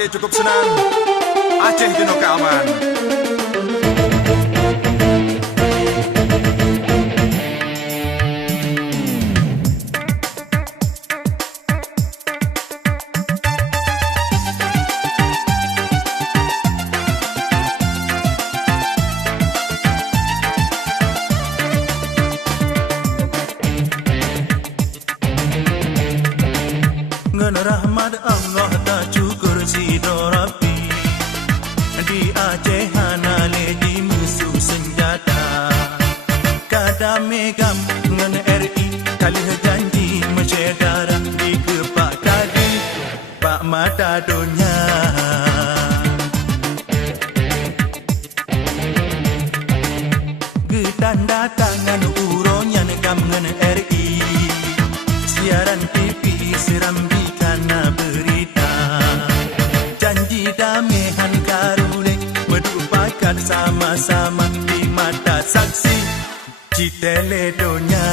dia cukup senang. Aceh jenuh keaman. Ngan rahmat Allah tak cukur si Rabbi di Aceh hanale di musuh senjata kada megam ngan RI kali janji mencedara di kepak tadi pak mata dunia getanda tangan uronya negam ngan RI siaran TV serambi karena berita janji damaian karune merupakan sama-sama di mata saksi Citele dunia.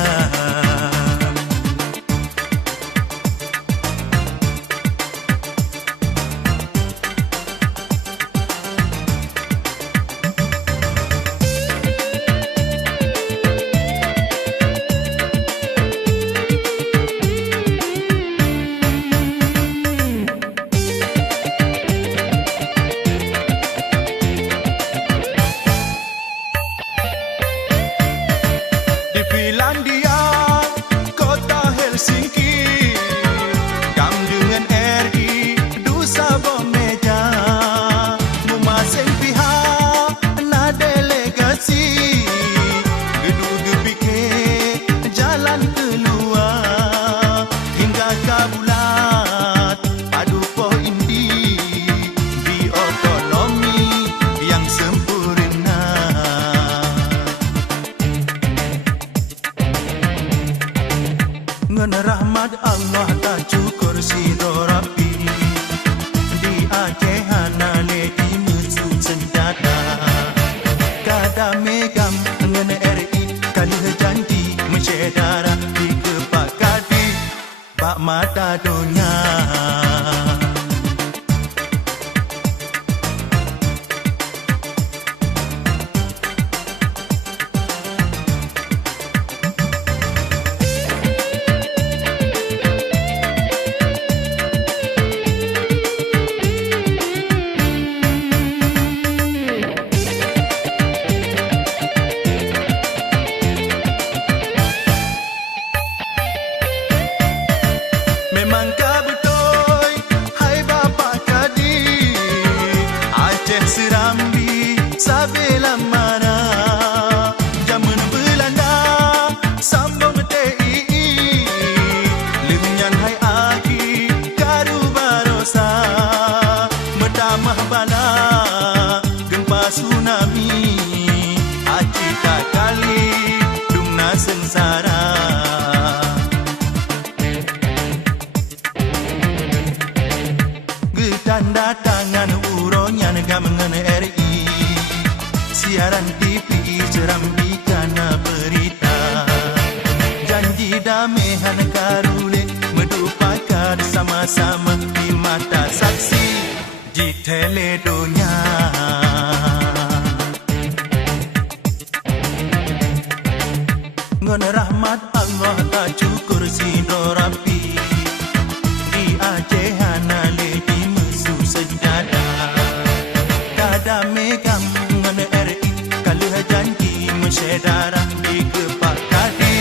Finlandia, kota Helsinki, kam dengan RI, dusa bemeja, memasang pihak, na delegasi, geduga pikir, jalan keluar, hingga kabulat, padu poh indi, di otonomi yang sempurna. Ngan rahmat Allah tak cukur si Rabbi di Aceh hanale di musuh senjata kada megam ngan RI kali janji mencedara di kepak kadi bak mata dunia. Memang kabutoi, hai bapa kadi, Aceh serambi, sabela mana, zaman Belanda, sambung TII, lengan hai aki, karu barosa, metamah bala, gempa tsunami, Aceh tak kali, dumna sengsara. Tanda tangan uronya negam ngan RI siaran TV serambi karena berita janji damaian karune merupakan sama-sama di mata saksi di teledonya. Ngan rahmat Allah tak cukur si Rabbi di Aceh hanale di musuh senjata kada megam ngan RI kali janji mencedara di kepak kadi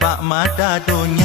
pak mata dunia.